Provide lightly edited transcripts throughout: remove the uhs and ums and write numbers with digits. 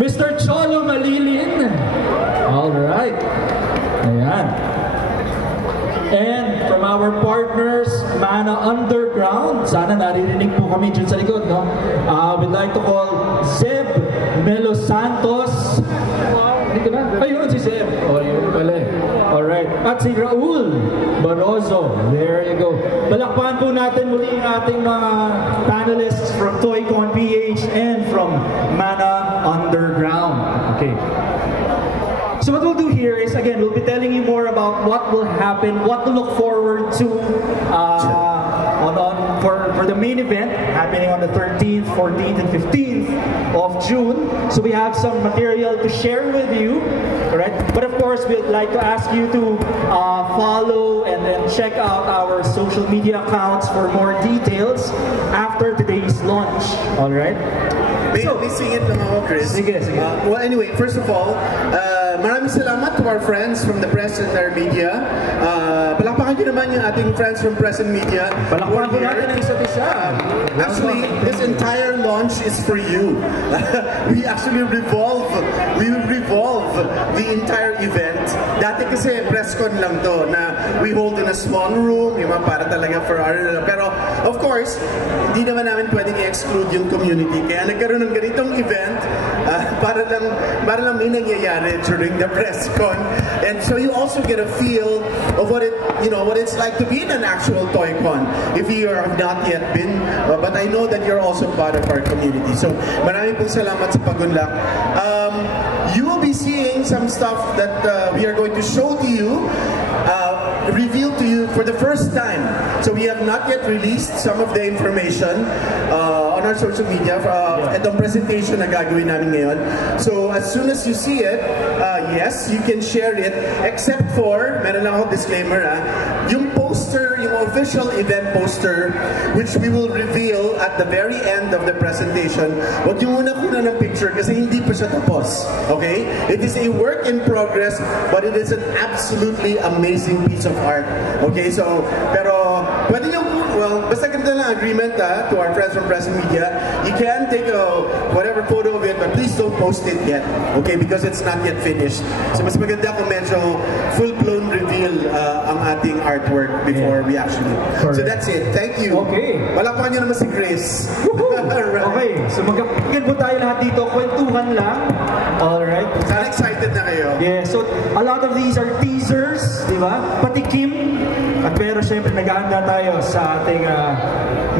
Mr. Cholo Malilin. Alright. Ayan. And from our partners, Mana Underground, sana naririnig po kami dyan sa likod, no? We'd like to call Zeb Melo Santos. Dito na? Ayun, si Zeb. Oh, yun pala. Alright. At si Raul Barozo. There you go. Balakpakan po natin muli ang ating mga panelists from Toycon PH and from Mana Underground. Okay. So what we'll do here is, again, we'll be telling you more about what will happen, what to look forward to for the main event happening on the 13th, 14th, and 15th of June. So we have some material to share with you, alright? But of course, we'd like to ask you to follow and then check out our social media accounts for more details after today's launch, alright? May singit lang ako, Chris. Sige. Well, anyway, first of all, maraming salamat to our friends from the press and our media. Palakpakan nyo naman yung ating friends from press and media. Palakpakan ko natin ang isa't isa. Actually, this entire launch is for you. We actually revolve the entire event. Dati kasi presscon lang to na we hold in a small room, yung mga para talaga for our... Pero, of course, hindi naman namin pwedeng i-exclude yung community. Kaya nagkaroon ng ganitong event para lang may nangyayari during the presscon. And so you also get a feel of what it's like to be in an actual Toycon if you have not yet been, but I know that you're also part of our community. So maraming pong salamat sa pagunlak. You will be seeing some stuff that we are going to show to you, revealed to you for the first time. So we have not yet released some of the information on our social media. Itong presentation na gagawin namin ngayon. So as soon as you see it, yes, you can share it, except for, meron lang ako disclaimer, yung poster, yung official event poster, which we will reveal at the very end of the presentation. Huwag yung muna kuna ng picture kasi hindi pa siya tapos. Okay? It is a work in progress, but it is an absolutely amazing piece of art. Okay? So, pero, pwede nyo, well, basta ganito lang agreement to our friends from press and media. You can take whatever photo of it, but please don't post it yet. Okay? Because it's not yet finished. So, mas maganda kung medyo full-blown reveal ang ating artwork before we actually. Correct. So that's it. Thank you. Okay. Palakpakan nyo naman si Grace. Right. Okay. So magkakagin po tayo lahat dito. Kwentuhan lang. Alright. Sana excited na kayo. Yeah. So a lot of these are teasers. Diba? Patikim. At pero syempre nag-aanda tayo sa ating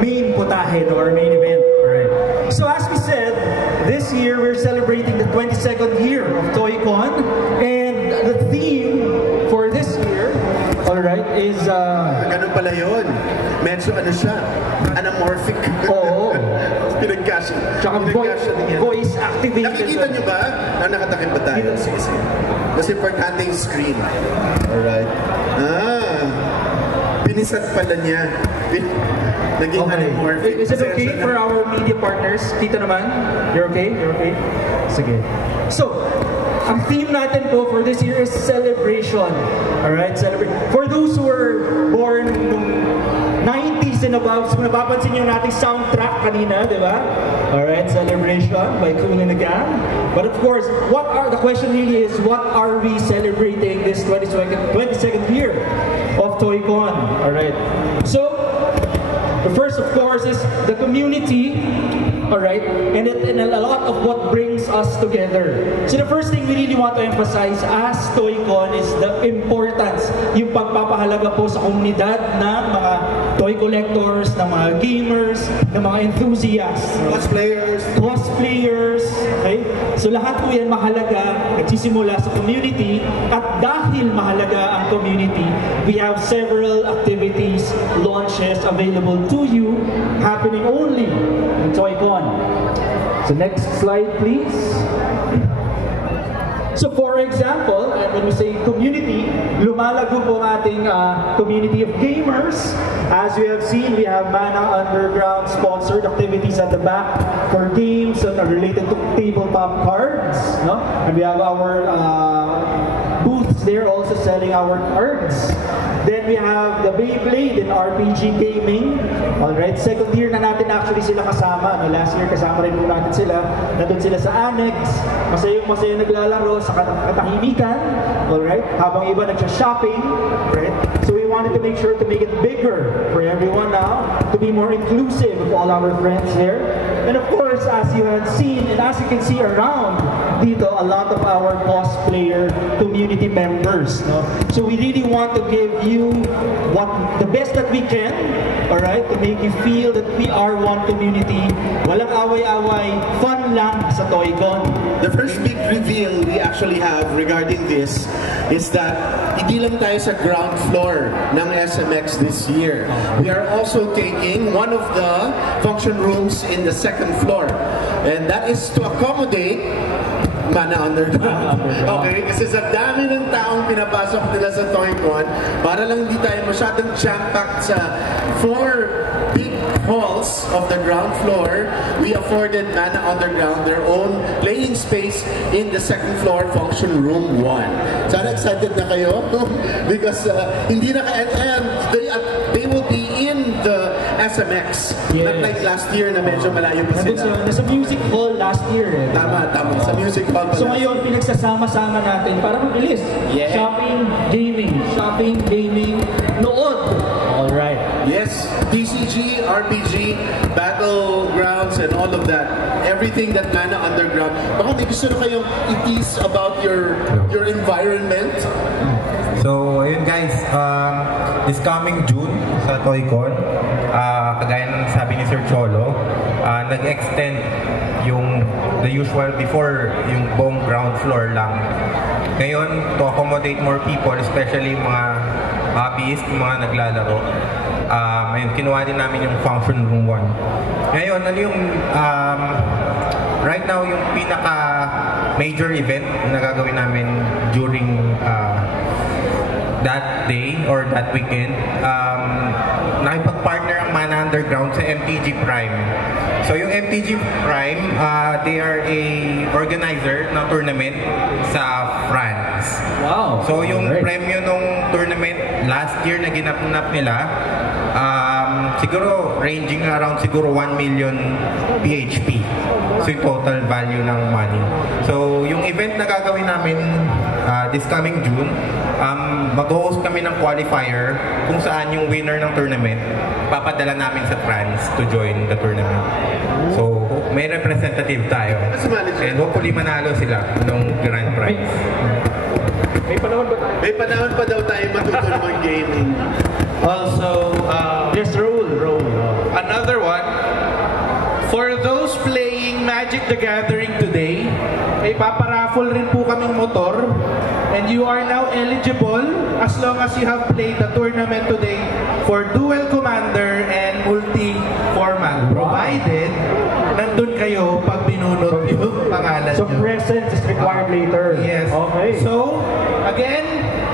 main putahe or main event. Alright. So as we said, this year we're celebrating the 22nd year of Toycon. And the theme for this year, alright, is... Ganun pala yun. Medyo ano siya, anamorphic. Oo. Pinagkasya. Tsaka voice activation. Nakikita nyo ba? Nakatakip ba tayo? Sige. Mas importante yung screen. Alright. Pinisat pala niya. Naging anamorphic. Is it okay for our media partners? Kita naman? You're okay? You're okay? Sige. So, ang theme natin po for this year is celebration. Alright? For those who were born nung 90s and above, kung napapansin nyo nating soundtrack kanina, di ba? Alright, Celebration by Kool and the Gang. But of course, the question really is, what are we celebrating this 22nd year of Toycon? Alright. So, the first of course is the community. Alright, and a lot of what brings us together. So the first thing we really want to emphasize as Toycon is the importance, yung pagpapahalaga po sa komunidad ng mga toy collectors, ng mga gamers, ng mga enthusiasts. Cosplayers, okay? So lahat po yan mahalaga, nagsisimula sa community, at dahil mahalaga ang community, we have several activities, launches available to you, happening only in Toycon. So next slide, please. So for example, when we say community, lumalago po ang ating community of gamers. As we have seen, we have Mana Underground sponsored activities at the back for games that are related to tabletop cards. No? And we have our booths there also selling our cards. Then we have the Beyblade and RPG Gaming. Alright, second year na natin actually sila kasama. No? Last year kasama rin po natin sila. Nandun sila sa Annex. Masayang naglalaro sa katahimikan. Alright, habang iba nagsha-shopping. Right? So we wanted to make sure to make it bigger for everyone now, to be more inclusive of all our friends here. And of course, as you have seen, and as you can see around dito, a lot of our cosplayer community members. No? So we really want to give you the best that we can, alright, to make you feel that we are one community. Walang away-away, fun lang sa Toycon. The first big reveal we actually have regarding this is that hindi lang tayo sa ground floor ng SMX this year. We are also taking one of the function rooms in the second floor. And that is to accommodate Mana Underground. Okay, kasi sa dami ng taong pinapasok nila sa Toycon, para lang hindi tayo masyadong jam-packed sa 4 big halls of the ground floor, we afforded Mana Underground their own playing space in the second floor function room 1. Sana excited na kayo because hindi na and they will be in the SMX. Yes. Not like last year na medyo malayo pa sila. Nasa music hall last year. Tama. Sa music hall pala. So ngayon, pinagsasama-sama natin para mabilis. Yeah. Shopping, gaming, nood. Alright. Yes, TCG, RPG, Battlegrounds, and all of that. Everything that Mana Underground. Baka may gusto na kayong i-tease about your environment? So, ayun guys, this coming June sa Toycon, kagaya ng sabi ni Sir Cholo, nag-extend yung the usual before, yung buong ground floor lang. Ngayon, to accommodate more people, especially mga hobbyists, mga naglalaro, ayun, kinuha din namin yung function room 1. Ngayon, ano yung right now yung pinaka major event na gagawin namin during that day or that weekend, nakipag-partner ang Mana Underground sa MTG Prime. So yung MTG Prime, they are a organizer ng tournament sa France. Wow. So yung premyo nung tournament last year na ginanap nila, siguro ranging around siguro 1 million PHP. So yung total value ng money. So yung event na gagawin namin this coming June, mag-host kami ng qualifier kung saan yung winner ng tournament papadala namin sa France to join the tournament. So may representative tayo. And hopefully manalo sila ng grand prize. May panahon ba tayo? May panahon pa daw tayo matuto ng gaming. Also, Yes, roll. another one, for those playing Magic the Gathering today, may paparaffle rin po kaming motor, and you are now eligible as long as you have played the tournament today for dual commander and multi-format, provided nandun kayo pag binunod yung pangalan So nyo. presence is required later. Yes. Okay. So, again,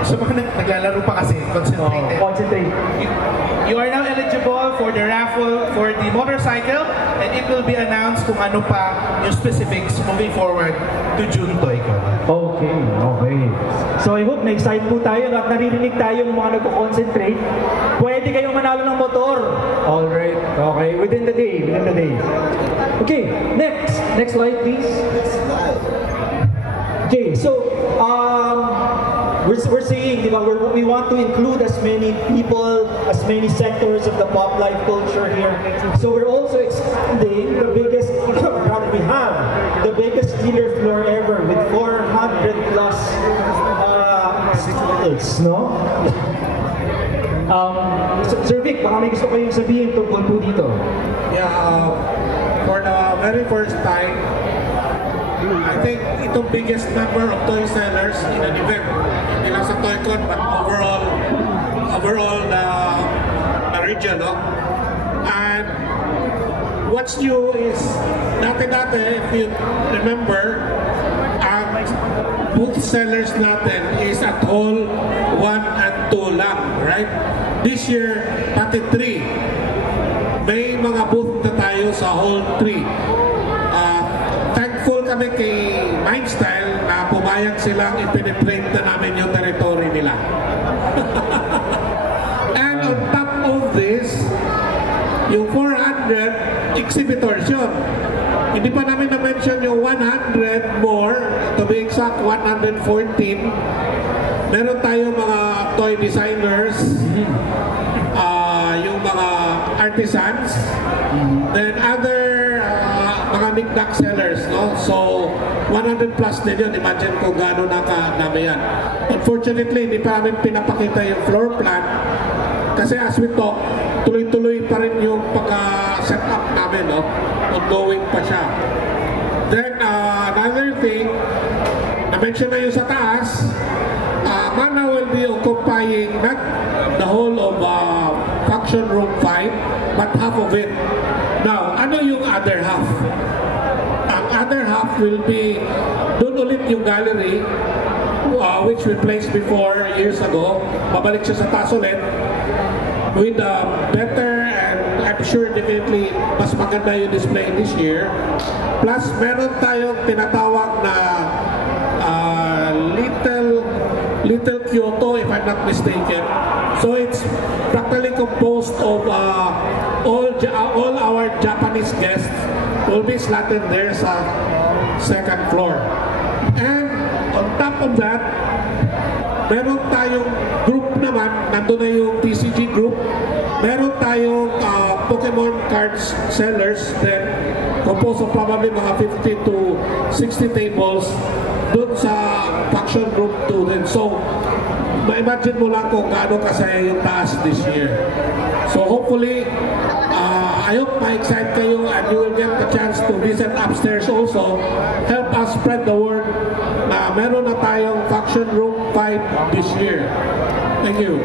sa mga naglalaro pa kasi, concentrated. Concentrate. You are now eligible for the raffle for the motorcycle, and it will be announced kung ano pa yung specifics moving forward to June Toycon. Okay. So I hope na-excite po tayo at naririnig tayo ng mga nagko-concentrate. Pwede kayong manalo ng motor. Alright. Okay. Within the day. Okay. Next slide, please. Okay. So, we're saying, we want to include as many people, as many sectors of the pop life culture here. So we're also expanding the biggest, we have the biggest dealer floor ever with 400 plus stalls, no? Sir Vic, baka may gusto kayong sabihin tungkol po dito. Yeah, for the very first time, I think itong biggest number of toy sellers in an event. Hindi lang sa Toycon, but overall the region, no? And what's new is, dati, if you remember, ang booth sellers natin is at hall 1 and 2 lang, right? This year, pati 3. May mga booth na tayo sa hall 3. Thankful kami kay Mindstyle na pumayag silang i-penetrate na namin yung territory nila. this, yung 400 exhibitors yun. Hindi pa namin na-mention yung 100 more, to be exact, 114. Meron tayong mga toy designers, yung mga artisans, then other mga knick-knack sellers, no? So, 100 plus din yun. Imagine kung gaano nakadami yan. Unfortunately, hindi pa namin pinapakita yung floor plan kasi as we talk, tuloy-tuloy pa rin yung pagka-set up namin, no? Ongoing pa siya. Then, another thing, na-mention na yung sa taas, Mana will be occupying not the whole of Function Room 5, but half of it. Now, ano yung other half? Ang other half will be, doon ulit yung gallery, which we placed before years ago. Babalik siya sa taas ulit with better and I'm sure definitely mas maganda yung display this year. Plus, meron tayong tinatawag na Little Kyoto, if I'm not mistaken. So it's practically composed of all our Japanese guests will be slotted there sa second floor. And on top of that, meron tayong group naman, nandun na yung TCG group. Meron tayong Pokemon cards sellers then composed of probably mga 50 to 60 tables dun sa Faction Group 2 din. So, ma-imagine mo lang kung gaano kasaya yung taas this year. So, hopefully, I hope ma-excite kayo and you will get the chance to visit upstairs also. Help us spread the word na meron na tayong Faction Room 5 this year. Thank you.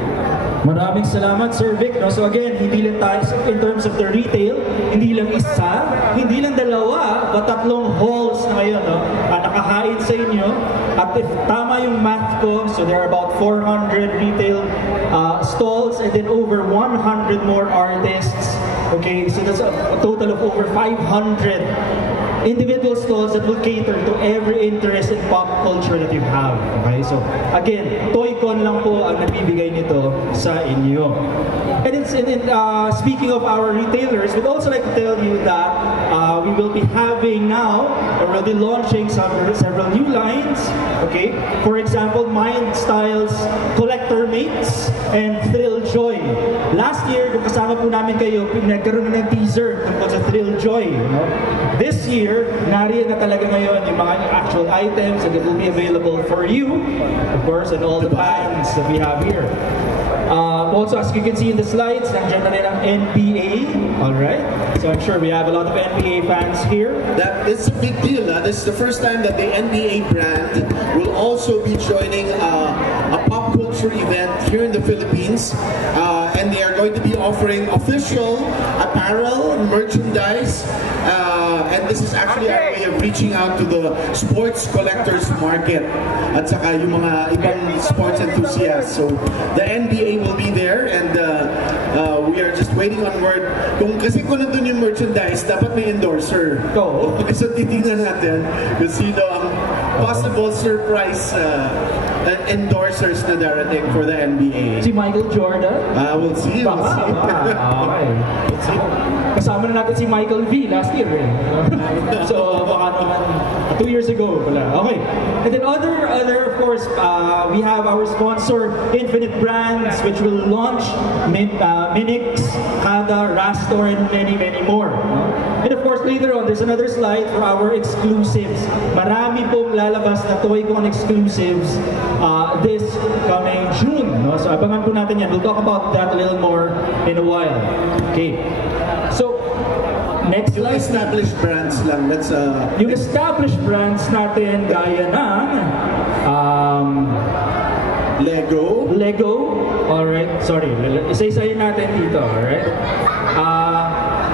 Maraming salamat, Sir Vic. No? So again, hindi lang tayo, in terms of the retail, hindi lang isa, hindi lang dalawa, but tatlong halls na ngayon, no? Nakahain sa inyo. At if tama yung math ko, so there are about 400 retail stalls and then over 100 more artists. Okay, so that's a total of over 500 individual stalls that will cater to every interest in pop culture that you have. Okay, so again, Toy-Con lang po ang nabibigay nito sa inyo. And speaking of our retailers, we'd also like to tell you that we will be having now, or we'll be launching several new lines. Okay, for example, Mind Styles Collector Mates and Thrill Joy. Last year, kung kasama po namin kayo, nagkaroon ng teaser tungkol sa Thrill Joy. No? This year, nariyan na talaga ngayon yung mga actual items and it will be available for you, of course, and all the fans that we have here. Also, as you can see in the slides, nandiyan na rin ang NBA. Alright? So I'm sure we have a lot of NBA fans here. That is a big deal. This is the first time that the NBA brand will also be joining a pop culture event here in the Philippines. And they are going to be offering official apparel, merchandise, and this is actually our way of reaching out to the sports collectors market at saka yung mga ibang sports enthusiasts. So the NBA will be there and we are just waiting on word. Kasi kung nandun yung merchandise, dapat may endorser. Oo. So titignan natin kung sino ang possible surprise endorsers na darating for the NBA. Si Michael Jordan? We'll see. We'll see. Okay. Kasama na natin si Michael V last year. So, baka naman 2 years ago pala. Okay. And then other of course, we have our sponsor, Infinite Brands, which will launch Minix, Kada, Rastor, and many, many more. And of course, later on, there's another slide for our exclusives. Marami pong lalabas na Toy-Con exclusives this coming June. No? So, abangan po natin yan. We'll talk about that a little more in a while. Okay. So, next Yung slide. established brands lang. That's Yung established brands natin, gaya ng Lego. Alright, sorry. Isa-isayin natin dito. Alright.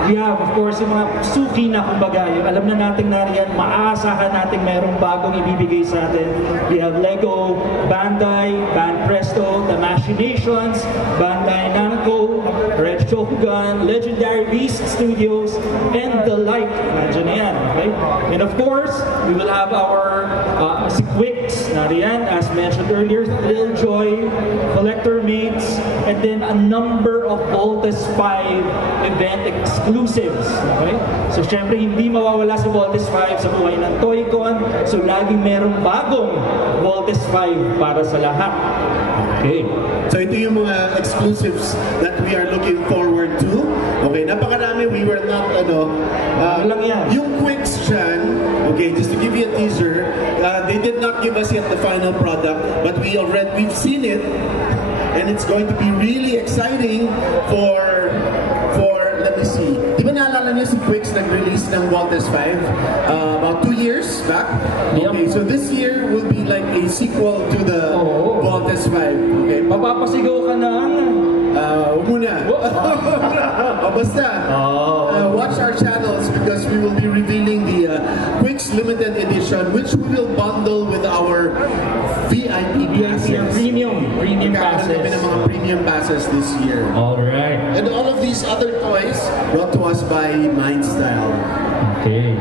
we have, of course, yung mga suki na, kumbaga, yung alam na natin nariyan, maaasahan natin merong bagong ibibigay sa atin. We have Lego, Bandai, Band Presto, The Machinations, Bandai Namco, Red Shogun, Legendary Beast Studios, and the like. Imagine yan, okay? And of course, we will have our si Quicks, nariyan, as mentioned earlier, Little Joy, Collector Mates, and then a number of Voltes 5 event exclusives. Okay? So syempre hindi mawawala si Voltes 5 sa buhay ng Toycon. So laging merong bagong Voltes 5 para sa lahat. Okay. So ito yung mga exclusives that we are looking forward to. Okay, napakarami. We were not, lang yan. Yung Quicks dyan, okay, just to give you a teaser, they did not give us yet the final product, but we've seen it, and it's going to be really exciting for let me see. Di ba naalala niyo si Quicks nag-release ng Voltes 5 about 2 years back? Okay, so this year will be like a sequel to the Voltes 5. Okay, Papapasigaw ka ng... huwag muna. Basta, watch our channels because we will be revealing the Quicks Limited Edition, which we will bundle with our VIP passes. Premium passes. Kami ng mga premium passes this year. Alright. And all of these other toys brought to us by Mindstyle. Okay.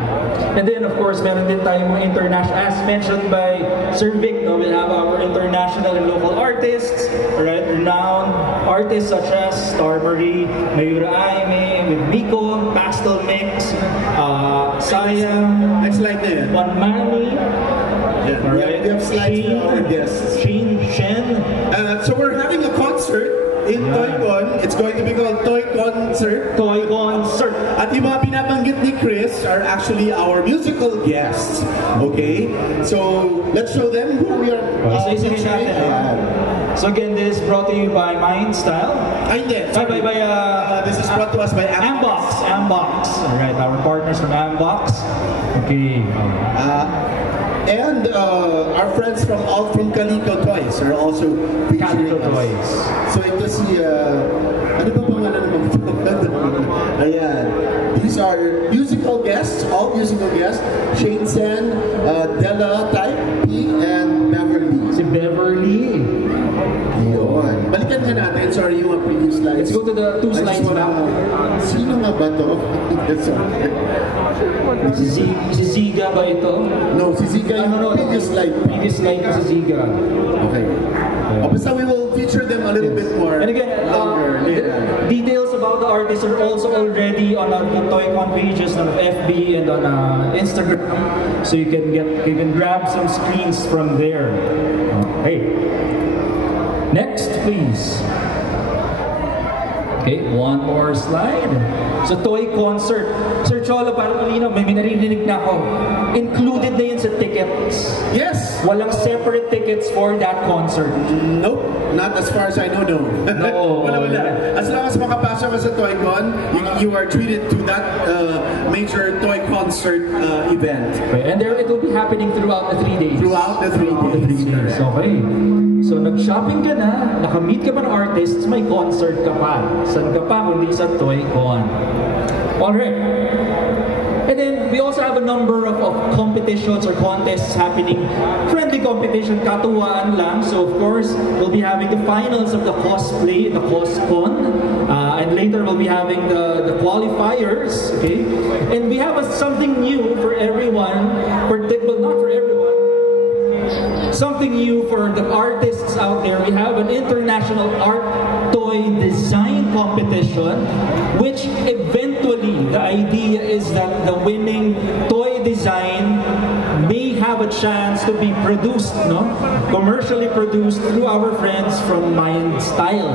And then, of course, meron din tayong mga international, as mentioned by Sir Vic, no, we'll have our international and local artists, right? Renowned artists such as Star Marie, Mayura Aime, with Nico, Pastel Mix, Saya, Next slide na yan. One Mani, Right. We have slides for our guests. Shane Shen. So we're having a concert in Toycon. It's going to be called Toy Concert. Toy Concert. At yung mga binabanggit ni Chris are actually our musical guests. Okay? So let's show them who we are. Isa-isa natin. So again, this is brought to you by Mindstyle. This is brought to us by Ambox. Ambox. Alright, our partners from Ambox. Okay. And our friends from Calico Toys are also featuring Calico Toys. So ito si, ano ba pangalan ng Ayan. These are musical guests, all musical guests. Shane Sen, Della Type, P, and Beverly. Si Beverly. Yun. Balikan nga natin, sorry, yung previous slides. Let's go to the 2 slides back. Sino nga ba to? Si Ziga ba ito? No, si Ziga yung previous slide. Previous slide ko si Ziga. Okay. Basta we will feature them a little bit more. And again, details about the artists are also already on the Toycon pages on FB and on Instagram, so you can grab some screens from there. Hey, next please. Okay, one more slide. So Toy Concert. Sir Cholo, parang kanina may narinig na ako. Included na yun sa tickets. Yes! Walang separate tickets for that concert. Nope. Not as far as I know, no. No. Wala. As long as makapasok ka sa Toycon, you are treated to that major toy concert event. Okay, and there it will be happening throughout the 3 days. Throughout the 3 days. Okay. So nag-shopping ka na, nakamit ka pa ng artists, may concert ka pa. Saan ka pa kundi sa Toycon? Alright. And then we also have a number of competitions or contests happening. Friendly competition, katuwaan lang. So of course, we'll be having the finals of the cosplay, the CosCon. And later we'll be having the qualifiers. Okay? And we have something new for everyone. Well, not for everyone. Something new for the artists out there. We have an international art toy design competition, which eventually the idea is that the winning toy design may have a chance to be produced, commercially produced through our friends from Mindstyle.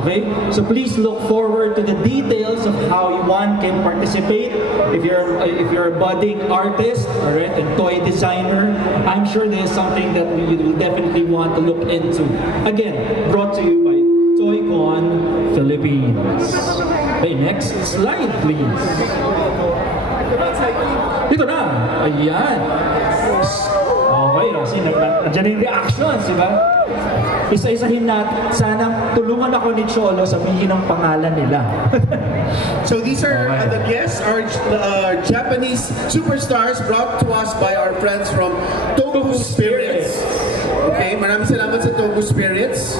Okay? So please look forward to the details of how one can participate. If you're a budding artist, alright, and toy designer, I'm sure there's something that you will definitely want to look into. Again, brought to you by Toycon Philippines. Okay, next slide please. Dito na! Ayan! Okay, kasi Diyan yung reactions, di ba? Isa-isahin natin. Sana tulungan ako ni Cholo sabihin ang pangalan nila. So these are the guests, our Japanese superstars brought to us by our friends from Togu Spirits. Okay, maraming salamat sa Togu Spirits.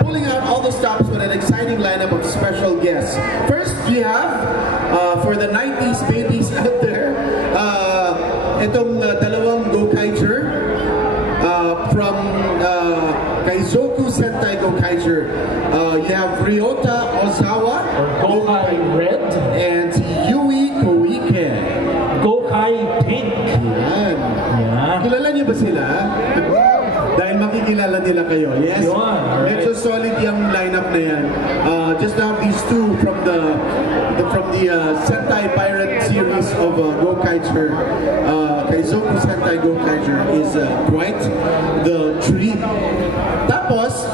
Pulling out all the stops with an exciting lineup of special guests. First, we have, for the 90s babies out there, itong dalawang Gokaiger from Kaizoku Sentai Gokaiger. You have Ryota Ozawa, Gokai Red, and Yui Koike. Gokai Pink. Yan. Yan. Kilala niyo ba sila? Dahil makikilala nila kayo. Yes. Medyo solid yung lineup na yan. Just to have these two from the Sentai Pirate series of Gokaiger. Kaizoku Sentai Gokaiger is quite the treat. Tapos,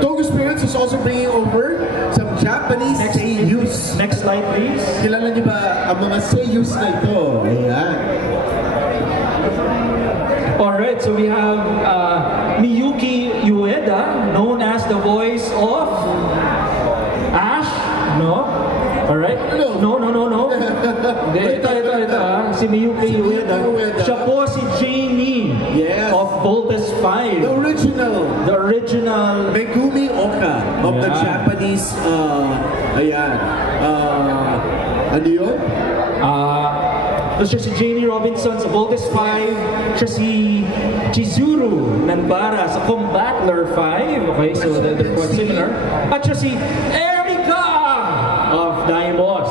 Togu Spirits is also bringing over some Japanese seiyus. Next slide, please. Kilala niyo ba ang mga seiyus na ito? Ayan. Alright, so we have Miyuki Ueda, known as the voice of Ash. No? Alright? No. Ito. Si Miyuki Ueda. Siya po si Janie of Voltes 5. The original Megumi Oka of the Japanese, ano yun? Siya si Janie Robinson sa Voltes 5. Siya si Chizuru Nanbara sa Combattler 5. Okay, so they're quite similar. At siya si Erika of Daimos.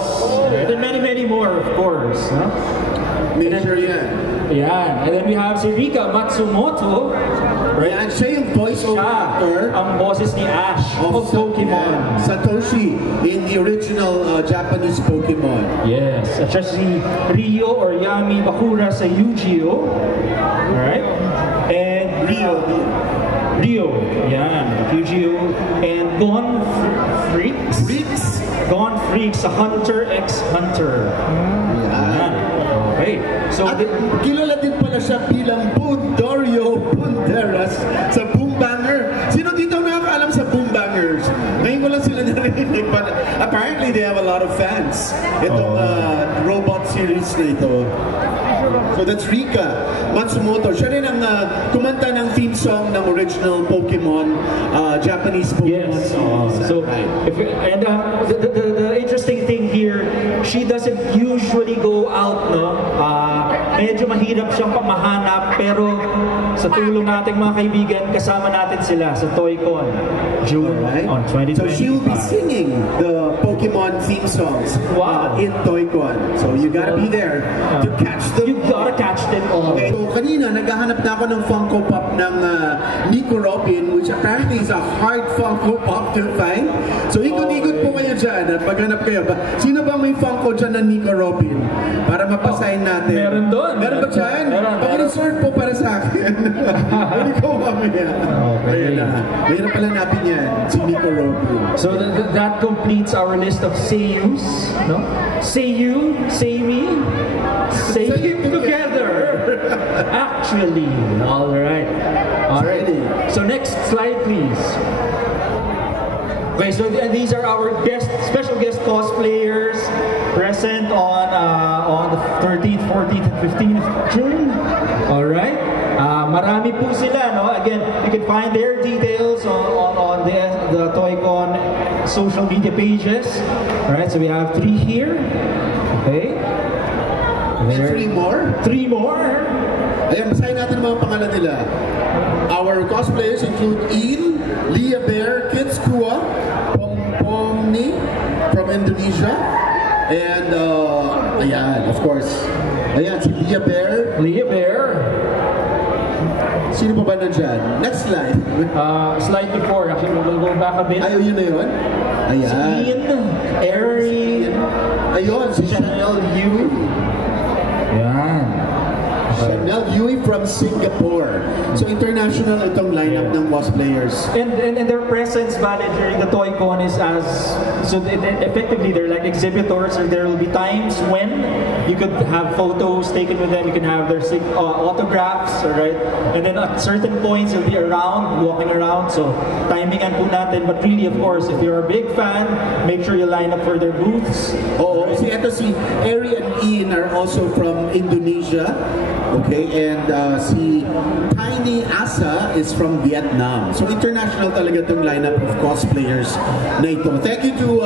And many more, of course. No? Major yan. Yan. And then we have si Rika Matsumoto. Right? And siya yung voice-over actor. Ang boses ni Ash of Pokemon. Satoshi in the original Japanese Pokemon. Yes. At siya si Ryo or Yami Bakura sa Yu-Gi-Oh! Alright? And Ryo. Yan. Yu-Gi-Oh! And Gone Freaks. Gone Freaks sa Hunter x Hunter. Yan. Okay. So, at kilala din pala siya bilang Dario Punteras sa Boombanger. Sino dito nakakaalam sa Boombangers? Ngayon ko lang sila narinig. But apparently they have a lot of fans. Itong robot series na ito. So that's Rika Matsumoto. Siya rin ang kumanta ng theme song ng original Pokemon, Japanese Pokemon. Yes. So, the interesting thing here, she doesn't usually go out, no? Medyo mahirap siyang pamahanap, pero sa tulong nating mga kaibigan, kasama natin sila sa ToyCon June on 2025. So she will be singing the Pokemon theme songs in ToyCon. So you gotta be there to catch them. You gotta catch them all. Okay, so kanina naghahanap na ako ng Funko Pop ng Nico Robin, which apparently is a hard Funko Pop to find. So ikot-ikot po kayo dyan at paghanap kayo. Sino ba may Funko dyan ng Nico Robin? Para mapasign natin. Meron doon. Meron ba dyan? Pag-resort po para sa akin. Hindi ko mamaya. Ayan na. Mayroon pala natin yan. Si Nico Robin. So that completes our list of seiyus. No? Seiyu, say me, say it together. Actually. Alright. So next slide, please. Okay, so these are our special guest cosplayers present on the 13th, 14th, and 15th of June. All right. Marami po sila, no? Again, you can find their details on the ToyCon social media pages. All right. So we have 3 here. Okay. And 3 more? 3 more. Ayan, basahin natin ang mga pangalan nila. Our cosplayers include Ian, Leah Bear, Kids Kua, Pomni from Indonesia, and ayan, of course, ayan, si Leah Bear. Sino pa ba nandyan? Next slide. Slide before, actually, we'll go back a bit. Ay, yun na yun? Ayan. Si Ian, Airy, ayun, si Chanel Yu. Yan. Siya Mel Yui from Singapore. So international itong lineup ng cosplayers. And their presence valid during the ToyCon is effectively they're like exhibitors, and there will be times when you could have photos taken with them, you can have their autographs, alright? And then at certain points they'll be around, walking around, so timingan po natin. But really, of course, if you're a big fan, make sure you line up for their booths. Oo, si Eri and Ian are also from Indonesia. Okay, and si Tiny Asa is from Vietnam. So international talaga itong lineup of cosplayers na ito. Thank you to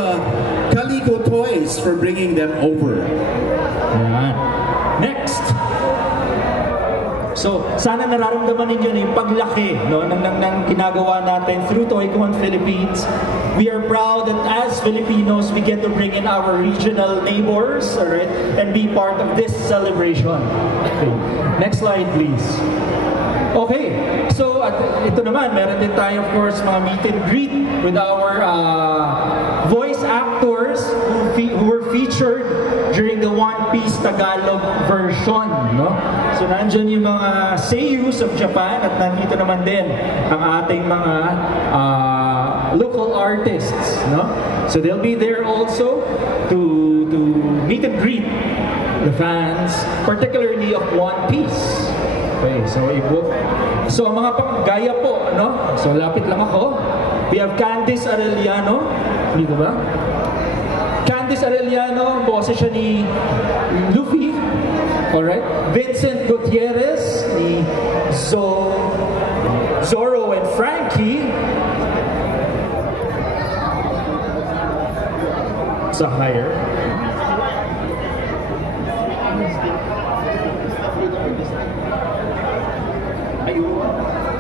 Calico Toys for bringing them over. Next. So, sana nararamdaman ninyo na yung paglaki ng ginagawa natin through ToyCon Philippines. We are proud that as Filipinos, we get to bring in our regional neighbors, alright, and be part of this celebration. Okay. Next slide, please. Okay, so ito naman, meron din tayo, of course, mga meet and greet with our voice actors who were featured during the One Piece Tagalog version, no? So nandiyan yung mga seiyus of Japan, at nandito naman din ang ating mga local artists, no? So they'll be there also to meet and greet the fans, particularly of One Piece. Okay, so mga panggaya po, no? So lapit lang ako. We have Candice Arellano, dito ba? Candice Arellano, boses siya ni Luffy. Alright? Vincent Gutierrez, ni Zorro and Frankie. Sa higher.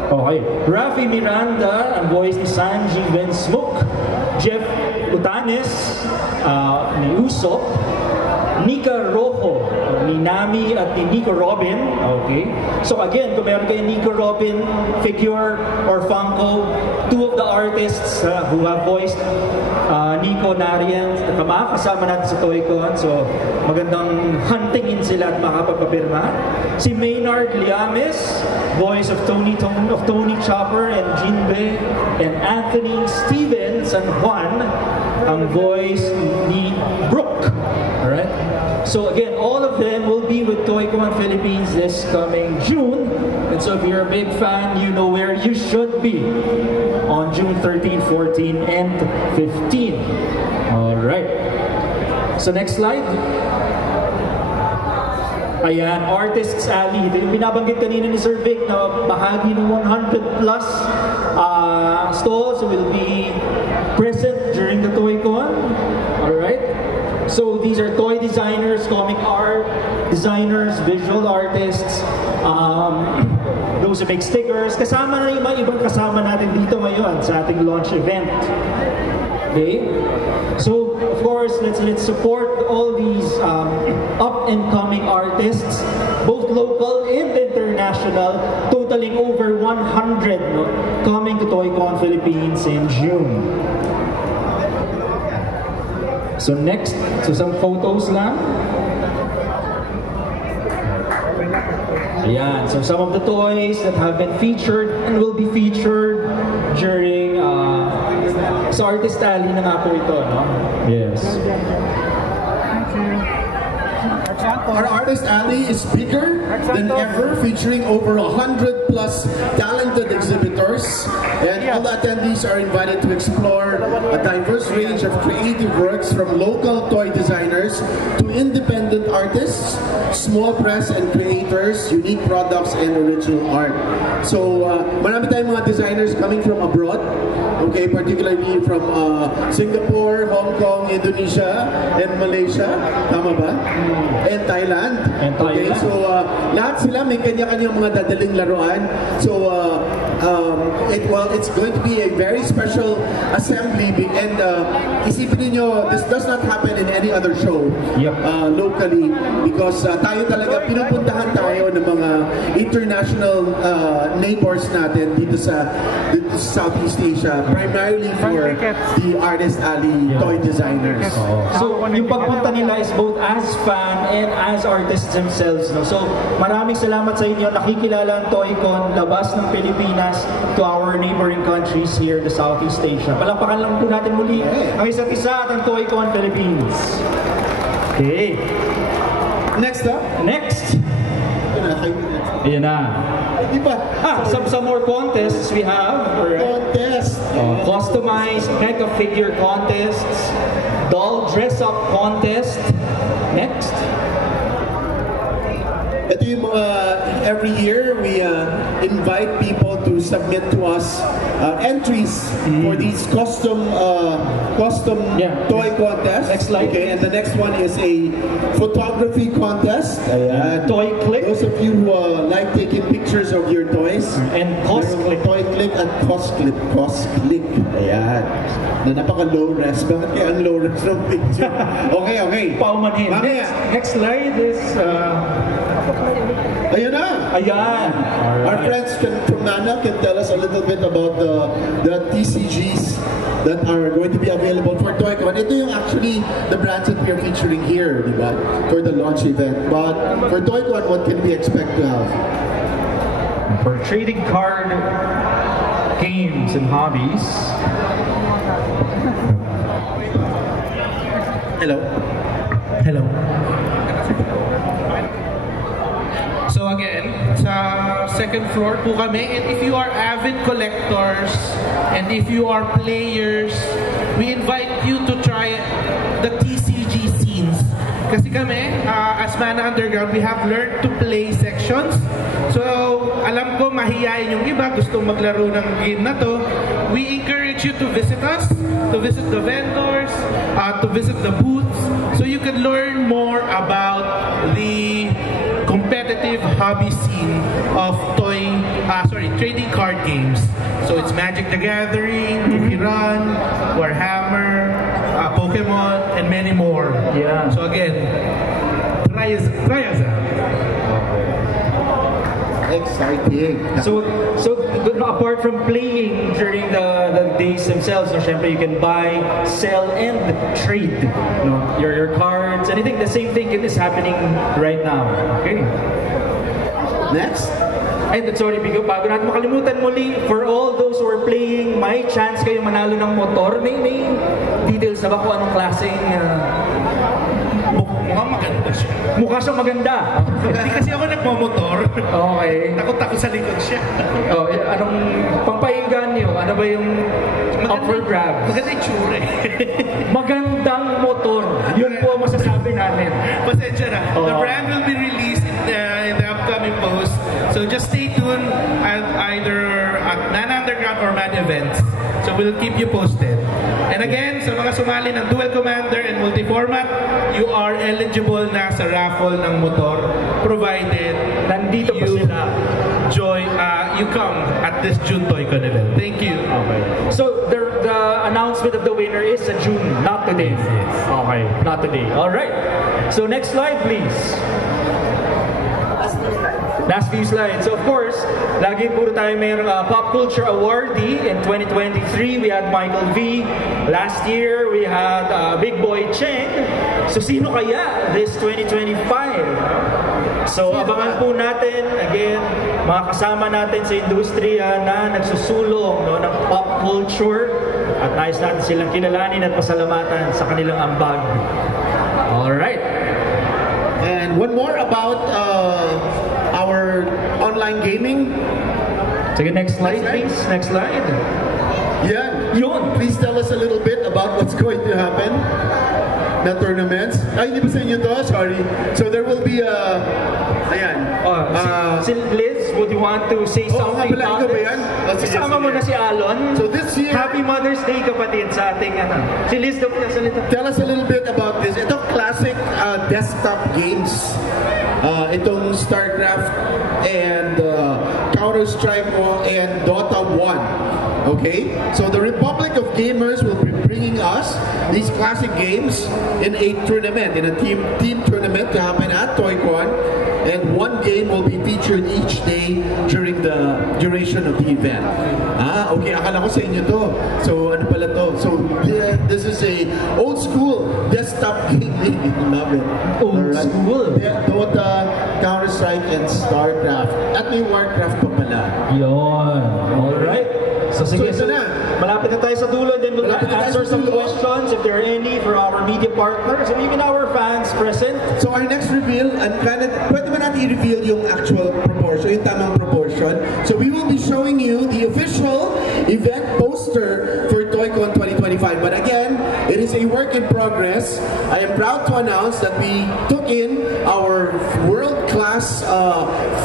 Okay. Rafi Miranda, ang voice ni Sanji Vinsmoke. Jeff Utanes, ni Usopp. Nika Rojo, ni Nami at ni Nico Robin. Okay. So again, kung meron kayo Nico Robin figure or Funko, two of the artists who have voiced Nico Narian, makakasama natin sa ToyCon. So magandang huntingin sila at makapagpapirma. Si Maynard Liames, voice of Tony Chopper and Jinbe, and Anthony Steven San Juan, ang voice ni Brooke. Alright? So again, all of them will be with ToyCon Philippines this coming June. And so if you're a big fan, you know where you should be on June 13, 14, and 15. Alright. So next slide. Ayan, Artists Alley. Ito yung binabanggit kanina ni Sir Vic na bahagi ng 100 plus stalls will be present during the ToyCon. Alright? So these are toy designers, comic art designers, visual artists, those who make stickers. Kasama na yung mga ibang kasama natin dito ngayon sa ating launch event. Okay? So, of course, let's support all these up-and-coming artists, both local and international, totaling over 100 coming to ToyCon Philippines in June. So next, so some photos lang. Ayan, so some of the toys that have been featured and will be featured during sa Artist Alley na nga po ito, no? Yes. Our Artist Alley is bigger than ever, featuring over 100 plus talented exhibitors, and all the attendees are invited to explore a diverse range of creative works from local toy designers to independent artists, small press and creators, unique products, and original art. So, marami tayong mga designers coming from abroad, okay, particularly from Singapore, Hong Kong, Indonesia, and Malaysia, tama ba? And Thailand. Okay, so lahat sila may kanya-kanyang mga dadaling laruan. So it's going to be a very special assembly, and isipin niyo, this does not happen in any other show locally, because tayo talaga pinupuntahan tayo ng mga international neighbors natin dito sa Southeast Asia, primarily for the Artist Alley toy designers. So yung pagpunta nila is both as fan and as artists themselves, no? So maraming salamat sa inyo. Nakikilala ang Toycon labas ng Pilipinas to our neighboring countries here in the Southeast Asia. Palakpakan lang po natin muli ang isa't isa at ang Toycon Philippines. Okay. Next up. Next. Ayan na. Some more contests we have. Contest. Customized mega figure contests. Doll dress-up contest. Next. Ito yung every year we invite people to submit to us entries for these custom toy contests. Next slide. Okay, and the next one is a photography contest. Toy click. Those of you who like taking pictures of your toys. And cost click. Toy click at cost click. Cost click. Ayan. Na napaka low res. Bakit kaya ang low res ng picture? Okay. Paumanhin. Next slide is... Ayan na! Ayan! Our friends from Nana can tell us a little bit about the TCGs that are going to be available for Toycon. Ito yung actually the brands that we are featuring here, di ba? For the launch event. But for Toycon, what can we expect to have? For trading card games and hobbies. Hello. So again, sa second floor po kami, and if you are avid collectors and if you are players, we invite you to try the TCG scenes. Kasi kami, as Mana Underground, we have learned to play sections. So alam ko mahihayin yung iba, gusto maglaro ng game na to. We encourage you to visit us, to visit the vendors, to visit the booths, so you can learn more about the competitive hobby scene of trading card games. So it's Magic the Gathering, Cookie Run, Warhammer, Pokemon, and many more. Yeah. So again, try us out. Exciting. So apart from playing during the days themselves, syempre you can buy, sell, and trade your cards. Anything, the same thing is happening right now. Okay. Next. And sorry, bago natin makalimutan muli, for all those who are playing, may chance kayo manalo ng motor. May details na ba kung anong klaseng... Mukhang maganda siya. Mukha siyang maganda. Hindi kasi ako nagmamotor. Okay. Takot ako sa likod siya. Anong pampahingan niyo? Ano ba yung up for grabs? Maganda yung tsura eh. Magandang motor. Yun po ang masasabi namin. Pasensya na. The brand will be released in the upcoming post. So just stay tuned either at Nana Underground or Man Events. So we'll keep you posted. And again, sa mga sumali ng Dual Commander and Multi-Format, you are eligible na sa raffle ng motor provided nandito pa sila. You come at this June Toycon event. Thank you. Okay. So the announcement of the winner is sa June, not today. Yes. Okay, not today. All right. So next slide, please. Last few slides. So of course, lagi puro tayo mayroong Pop Culture Awardee. In 2023, we had Michael V. Last year, we had Big Boy Cheng. So sino kaya this 2025? So abangan po natin, again, mga kasama natin sa industriya na nagsusulong ng pop culture at nais natin silang kilalanin at pasalamatan sa kanilang ambag. Alright. And one more about our online gaming. Sige, next slide, please. Next slide. Yeah. Yun. Please tell us a little bit about what's going to happen. Na tournaments. Ay, hindi ba sa inyo to? Sorry. So there will be ayan. Si Liz, would you want to say something about ba yan? it? Kasama mo na si Alon. So this year, Happy Mother's Day kapatid sa ating Si Liz daw salita. tell us a little bit about this. Ito classic desktop games. Itong StarCraft and Counter-Strike and Dota 1. Okay? So the Republic of Gamers will be bringing us these classic games in a tournament, in a team tournament to happen at Toycon. and one game will be featured each day during the duration of the event. Okay, akala ko sa inyo to. So, ano pala to? So, this is a old school desktop gaming. Love it. Old school. Dota, Counter-Strike, and StarCraft. At may Warcraft pa pala. Yon. Alright. So sige, So, ito na. malapit na tayo sa dulo, then we'll Malapit na tayo answer sa some dulo. questions if there are any for our media partners or even our fans present. So our next reveal, pwede ba natin i-reveal yung actual proportion, yung tamang proportion? So we will be showing you the official event poster for ToyCon 2025. But again, it is a work in progress. I am proud to announce that we took in our world-class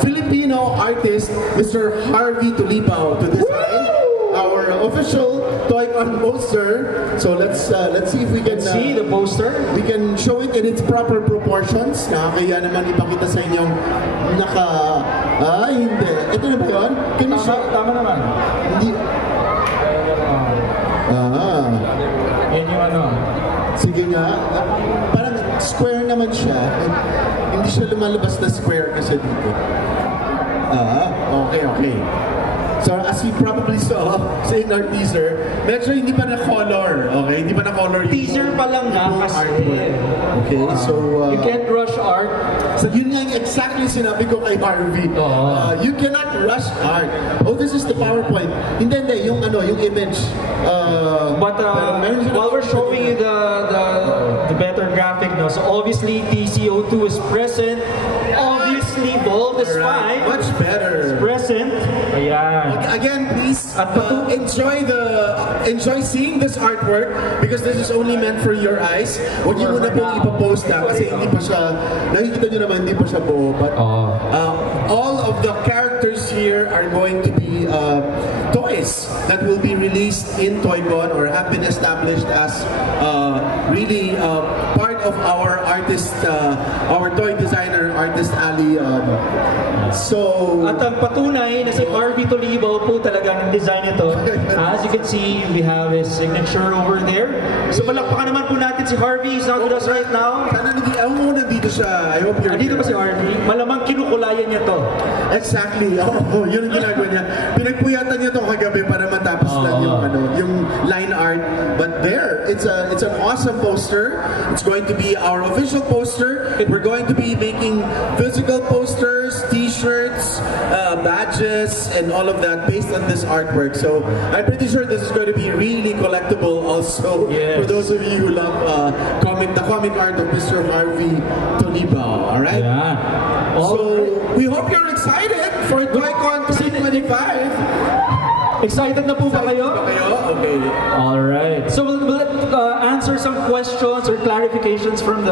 Filipino artist, Mr. Harvey Tulipao, to design our official ToyCon poster. So let's see if we can See the poster. we can show it in its proper proportions. Nakakaya naman ipakita sa inyong hindi. Ito na ba yun? Can you show? Tama naman. Hindi. Yan yung ano. Sige nga. Parang square naman siya. Hindi siya lumalabas na square kasi dito. Okay. So as you probably saw in our teaser, medyo hindi pa na-color. Okay? Hindi pa na-color yung Teaser pa lang nga kasi. artwork. Okay, so You can't rush art. so yun nga yung exactly sinabi ko kay Harvey. You cannot rush art. Oh, this is the PowerPoint. Hindi, yung image. But pero meron siya- while we're showing you the better graphic, no, so obviously TCO2 is present. Obviously, Bold is Right, fine. much better. Present. Ayan. Again, please At enjoy seeing this artwork because this is only meant for your eyes. Huwag niyo muna pong ipapost kasi hindi pa siya, nakikita niyo naman, hindi pa siya buo. But all of the characters here are going to be toys that will be released in ToyCon or have been established as really part of our artist, our toy designer, Artist Ali. So, At ang patunay na si Harvey Tolibao po talaga ng design ito. As you can see, we have his signature over there. So palakpakan naman po natin si Harvey. He's not with us right now. sana nandito siya. I hope you're Nandito here. ba si Harvey? Malamang kinukulayan niya to. Exactly. Yun ang ginagawa niya. Pinagpuyatan niya to kagabi para matapos lang yung line art. But there, it's an awesome poster. It's going to be our official poster. We're going to be making physical posters, t-shirts, badges, and all of that based on this artwork. So I'm pretty sure this is going to be really collectible also Yes. for those of you who love the comic art of Mr. Harvey Tolibao. All right. Yeah. So, we hope you're excited for ToyCon 2025. Excited na po ba kayo? Okay. Alright. So we'll answer some questions or clarifications from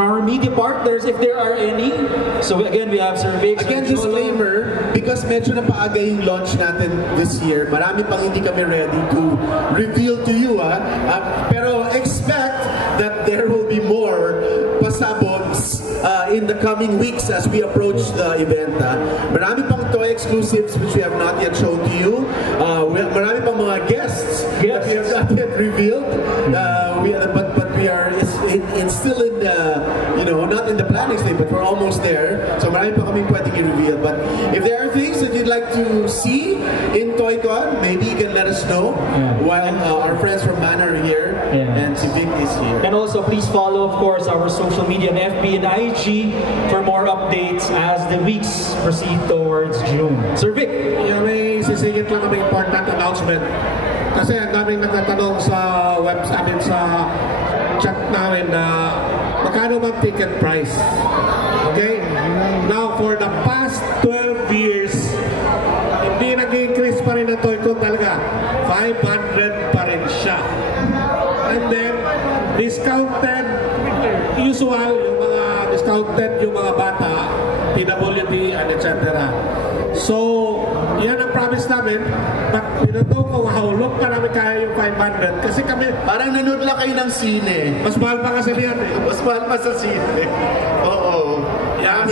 our media partners if there are any. So again, we have Sir Vic. Again, Sir Cholo. disclaimer, because medyo napaaga yung launch natin this year, marami pang hindi kami ready to reveal to you. Pero expect that there will be more pasabog in the coming weeks as we approach the event. Marami pang toy exclusives which we have not yet shown to you. Marami pang mga guests that we have not yet revealed. But we are still in the, not in the planning stage, but we're almost there. So marami pa kaming pwedeng i-reveal. But if there are things that you'd like to see in ToyCon, maybe you can let us know while our friends from Manor are here and si Vic is here. And also, please follow, of course, our social media on FB and IG for more updates as the weeks proceed towards June. Sir Vic. May sisingit lang kami important announcement. Kasi ang daming nagtatanong sa website, sa chat namin na magkano bang ticket price. Okay? Now, for the past 12 years, hindi nag-increase pa rin ang ToyCon talaga. 500 pa rin siya. And then, discounted, usual, yung mga discounted yung mga bata, PWD, and etc. So, yan ang promise namin. Pinatong kung haulog pa namin kaya yung 500. Kasi kami, Parang nanood lang kayo ng sine. mas mahal pa kasi yan eh. Mas mahal pa sa sine. Oo. Yeah,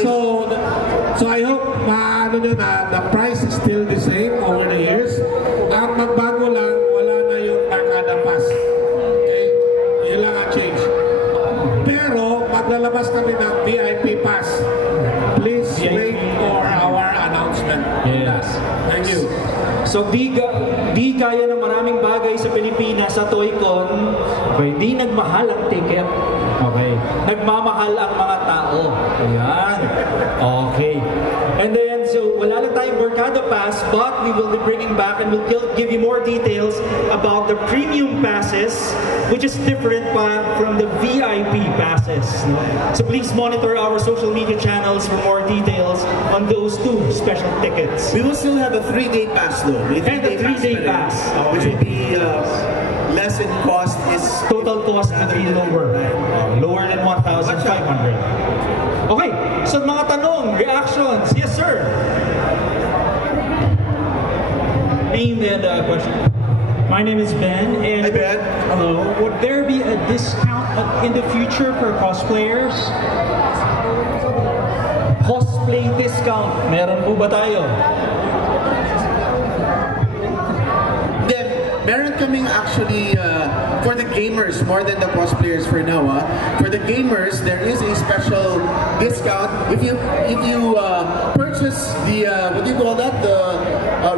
so I hope the price is still the same over the years. Ang magbago lang, wala na yung Barkada Pass. Okay? Yun lang ang change. Pero, maglalabas kami ng VIP Pass. Please Thank you. So di kaya ng maraming bagay sa Pilipinas sa Toycon, okay, di nagmahal ang ticket. Okay. Nagmamahal ang mga tao. Ayan. Okay. And then, so wala lang tayong Mercado Pass, but we will be bringing back and we'll give you more details about the premium passes, which is different from the VIP passes. So please monitor our social media channels for more details on those two special tickets. We will still have a 3-day pass though. And the 3-day pass. Which will be less in cost. Total cost will be lower. Lower than 1,500. Okay, so mga tanong, reactions. Yes, sir. Name and question. My name is Ben. And Hi, Ben. Hello. Would there be a discount in the future for cosplayers? Cosplay discount. Meron po ba tayo? Then, meron kaming actually for the gamers more than the cosplayers for now. For the gamers, there is a special discount if you purchase the what do you call that? The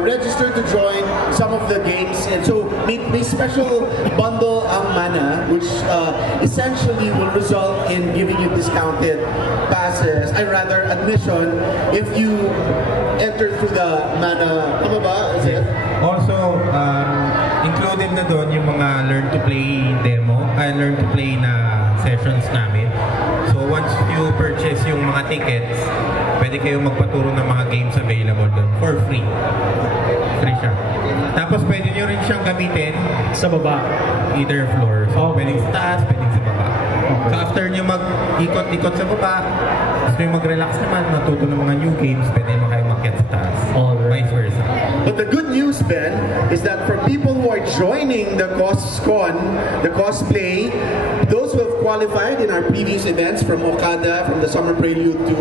register to join some of the games, and so may special bundle ang Mana, which essentially will result in giving you discounted passes. I rather admission if you enter through the Mana. Tama ba? Is it? Also, included na doon yung mga learn to play demo, learn to play na sessions namin. So once you purchase yung mga tickets, pwede kayong magpaturo ng mga games available doon for free. Free siya. Tapos pwede nyo rin siyang gamitin Sa baba. either floor. So Okay. pwedeng sa taas, pwedeng sa baba. So after nyo mag-ikot-ikot sa baba, gusto nyo mag-relax naman, matuto ng mga new games, pwede mo kayo makiat sa taas. Alright. Vice versa. But the good news, Ben, is that for people who are joining the CosCon, the cosplay, those who have qualified in our previous events from Okada, from the Summer Prelude to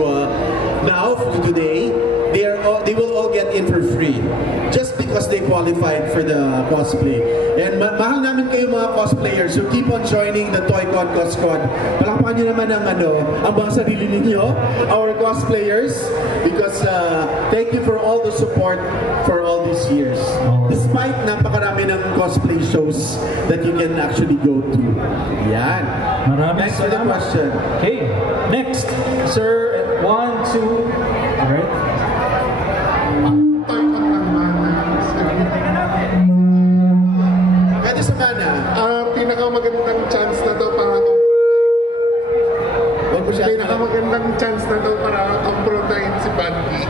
now, to today, they will all get in for free. Just because they qualified for the cosplay. And mahal namin kayo mga cosplayers, so keep on joining the ToyCon CosCon. Palakpakan nyo naman ang mga sarili ninyo, our cosplayers, because thank you for all the support for all these years. Despite napakarami ng cosplay shows that you can actually go to. Yan. Maraming Thanks for the salamat. question. Okay, next, sir. 1, 2. Alright. Pwede sa Mana. Pinakamagandang chance na to para Huwag mo siya. pinakamagandang chance na to para kumprontahin si Bandy.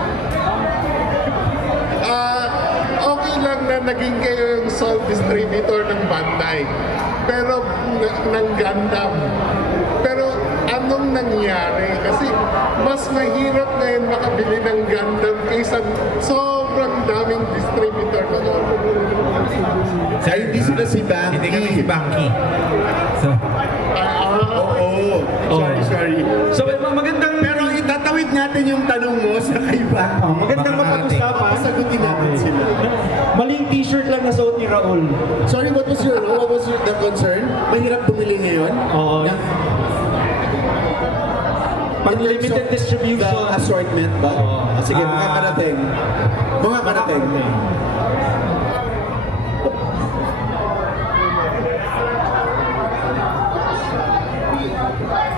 Okay lang na naging kayo yung sole distributor ng Bandai. Pero ng Gundam. Pero anong nangyari? Kasi mas mahirap ngayon makabili ng Gundam kaysa sobrang daming distributor na doon. Ay, hindi sila si Banky. Hindi kami si Banky. So, Oo. Sorry. So, magandang... Pero itatawid natin yung tanong mo sa kay Banky. Magandang mapag-usapan. Pasagutin natin sila. Maling t-shirt lang na suot ni Raul. Sorry, what was the concern? Mahirap bumili ngayon? Oo. Pag limited distribution. The assortment ba? Sige, makakarating.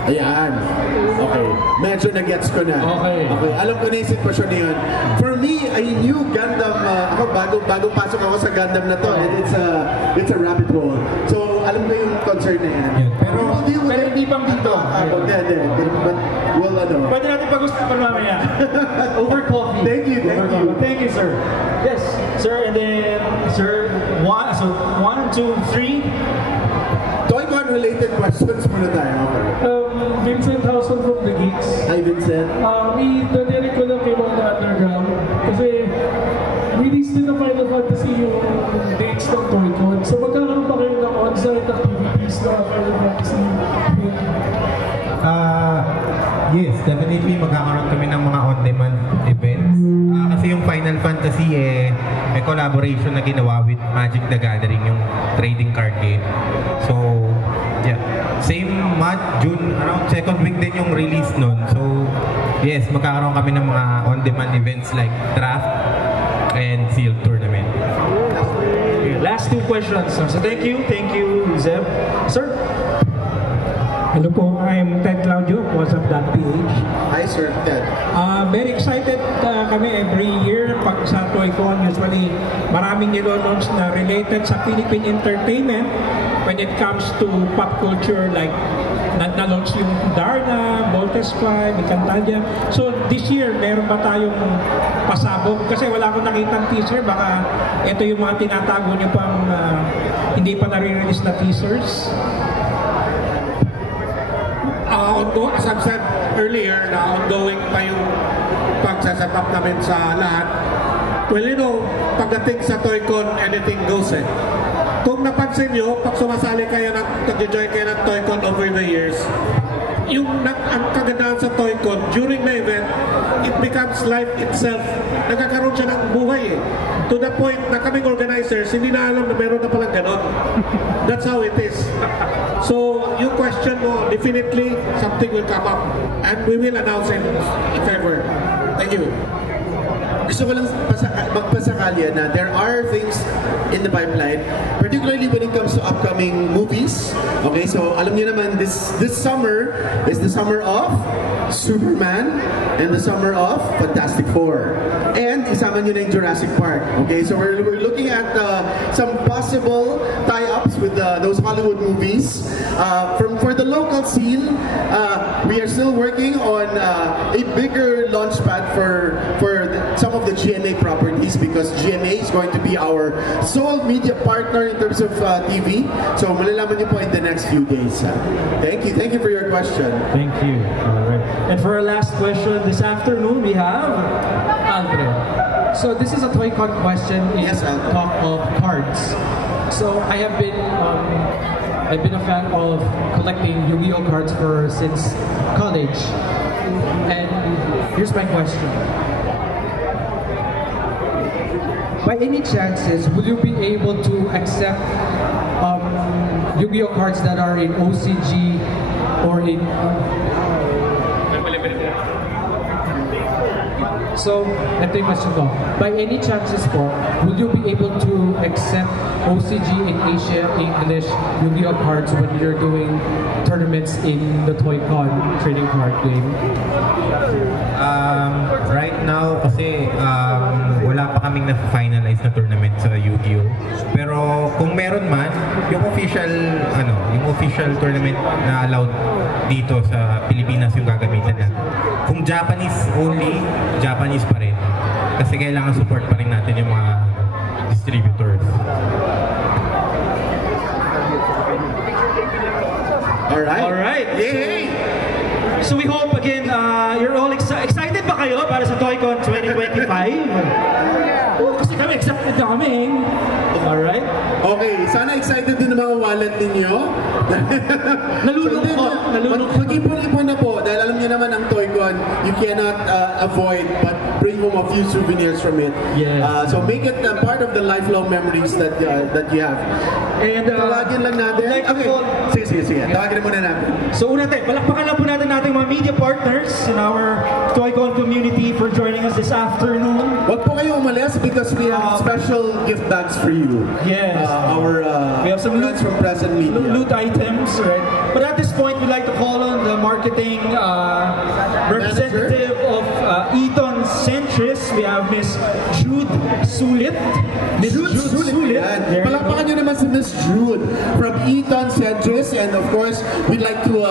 Ayan. Okay. Medyo na-gets ko na. Okay. Alam ko na yung sitwasyon na yun. For me, I knew Gundam, ako bagong pasok ako sa Gundam na to, and it's a rabbit hole. So, alam ko yung concern na yan. pero Hindi pang dito. Hindi. But, well, Pwede natin pag-usapan mamaya. Over coffee. Thank you. Thank you, sir. Yes, sir, and then, sir, 1, 2, 3. Toycon-related questions muna tayo. Okay. Vincent Housen from The Geeks. Hi, Vincent. Idadirik ko lang kayo mga underground kasi release din na Final Fantasy yung dates ng Toycon. So magkakaroon pa kayo ng on-site activities na Final Fantasy? Yes, definitely magkakaroon kami ng mga on-demand events. Kasi yung Final Fantasy may collaboration na ginawa with Magic the Gathering, yung trading card game. So, yeah. Same month, June, around second week din yung release nun. So, yes, magkakaroon kami ng mga on-demand events like draft and questions. So thank you, Zeb. Sir? Hello po, I'm Ted Claudio, WhatsApp.ph. Hi, Sir Ted. Very excited kami every year pag sa ToyCon. Usually, maraming nilo-launch na related sa Philippine entertainment when it comes to pop culture, like na-launch yung Darna, Voltes 5, Encantadia. So this year, meron ba tayong pasabog? Kasi wala akong nakitang teaser, baka ito yung mga tinatago niyo pang hindi pa nare-release na teasers. As I've said earlier, na ongoing pa yung pagsaset up namin sa lahat. Well, you know, pagdating sa ToyCon, anything goes eh. Kung napansin nyo, pag sumasali kayo nag-join kayo ng ToyCon over the years, ang kagandahan sa ToyCon, during the event, it becomes life itself. Nagkakaroon siya ng buhay eh. To the point na kaming organizers, hindi na alam na meron na palang ganon. That's how it is. So, yung question mo, definitely something will come up. And we will announce it if ever. Thank you. Gusto ko lang magpasakali na there are things in the pipeline, particularly when it comes to upcoming movies. Okay, so alam niyo naman, this summer is the summer of Superman and the summer of Fantastic Four. And isama nyo na yung Jurassic Park. Okay, so we're looking at some possible tie-ups with those Hollywood movies. For the local scene, we are still working on a bigger launchpad for some of the GMA properties, because GMA is going to be our sole media partner in terms of TV. So malalaman nyo po in the next few days. Thank you for your question. Thank you. All right. And for our last question this afternoon, we have Andre. So this is a ToyCon question in talk of cards. So I have been I've been a fan of collecting Yu-Gi-Oh cards since college. And here's my question. By any chances, will you be able to accept Yu-Gi-Oh cards that are in OCG or in So, ito yung question ko. By any chances po, will you be able to accept OCG in Asia English Yu-Gi-Oh cards when you're doing tournaments in the ToyCon trading card game? Right now, kasi wala pa kaming na-finalize na tournament sa Yu-Gi-Oh. Pero kung meron man, yung official tournament na allowed dito sa Pilipinas yung gagamitin natin. Kung Japanese only, Japanese pa rin. Kasi kailangan support pa rin natin yung mga distributors. Alright. Yay! So we hope again, you're all excited ba kayo para sa ToyCon 2025? Oh, kasi kami excited na kami. Alright? Okay, sana excited din ang mga wallet ninyo. Nalulungkot. Mag-ipon-ipon na po, dahil alam niyo naman ang ToyCon, you cannot avoid but bring home a few souvenirs from it. Yes. So make it part of the lifelong memories that you have. And tawagin lang natin. Sige. Tawagin muna natin. So una tayo, palakpakan lang po natin nating mga media partners in our ToyCon community for joining us this afternoon. Huwag po kayo umalis because we have special gift bags for you. Yes. We have some loot from Present Media. Loot items, right? But at this point, we'd like to call on the marketing representative of Eton Centris. We have Miss Jude Sulit. Miss Jude Sulit. Palakpakan nyo naman si Miss Jude from Eton Centris, and of course, we'd like to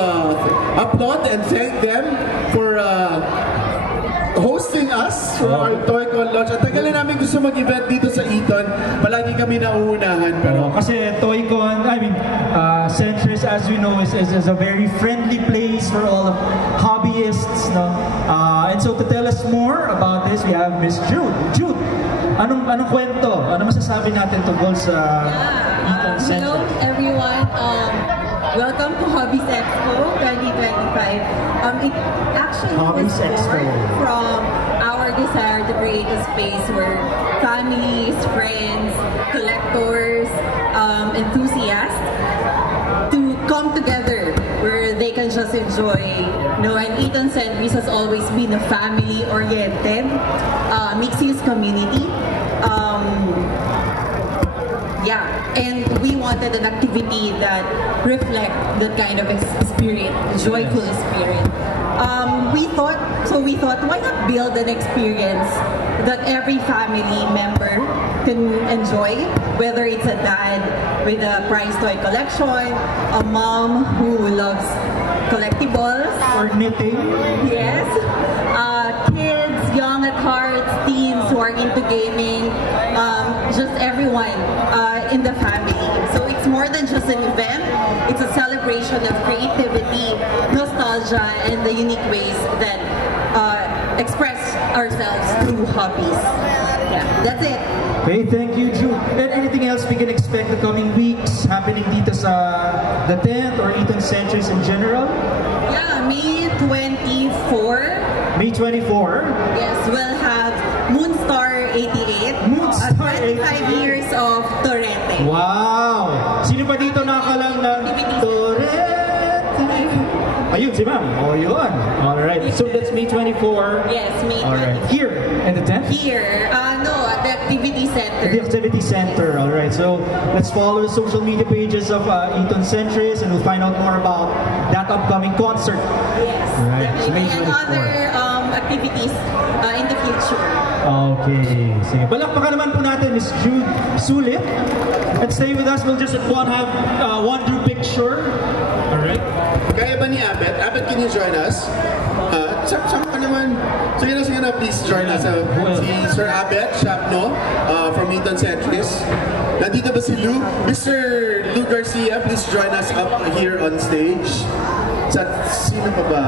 applaud and thank them for hosting us for our ToyCon launch. At tagal na namin gusto mag-event dito sa Eton. Palagi kami nauunahan. Pero kasi ToyCon, Centris, as we know, is a very friendly place for all of hobbyists. No? And so to tell us more about this, we have Miss Jude. Jude, anong kwento? Ano masasabi natin tungkol sa Eton Centris? Hello everyone. Welcome to Hobbies Expo 2025. It actually was born from our desire to create a space where families, friends, collectors, enthusiasts to come together, where they can just enjoy. And Eton Centris has always been a family-oriented, mixed-use community. And wanted an activity that reflect that kind of spirit, joyful spirit. We thought, why not build an experience that every family member can enjoy, whether it's a dad with a prize toy collection, a mom who loves collectibles, or knitting. Yes. Kids, young at heart, teens who are into gaming, just everyone in the family. So it's more than just an event, it's a celebration of creativity, nostalgia, and the unique ways that express ourselves through hobbies. Yeah, that's it. Okay, thank you, Jude. And anything else we can expect the coming weeks happening dito sa the 10th or Eton Centuries in general? Yeah, May 24. May 24? Yes, we'll have Moonstar 88. Moonstar 25 years of Torete. Wow! Sino pa dito nakakalang ng Torete? Ayun, si ma'am. O, yun. Alright, so that's May 24. Yes, May 24. Alright, here, in the 10th? Here, no, at the Activity Center. At the Activity Center, alright. So, let's follow the social media pages of Eton Centuries and we'll find out more about that upcoming concert. Yes, right. So May and 24. other activities in the future. Okay, sige. Palakpakan naman po natin Ms. Jude Sulit. And stay with us, we'll just have one group picture. Alright. Kaya ba ni Abet? Abet, can you join us? Saan ka naman? Sige na, please join us. Si Sir Abet Shapno from Eton Centuries. Nandito ba si Lou? Mr. Lou Garcia, please join us up here on stage. Sino pa ba?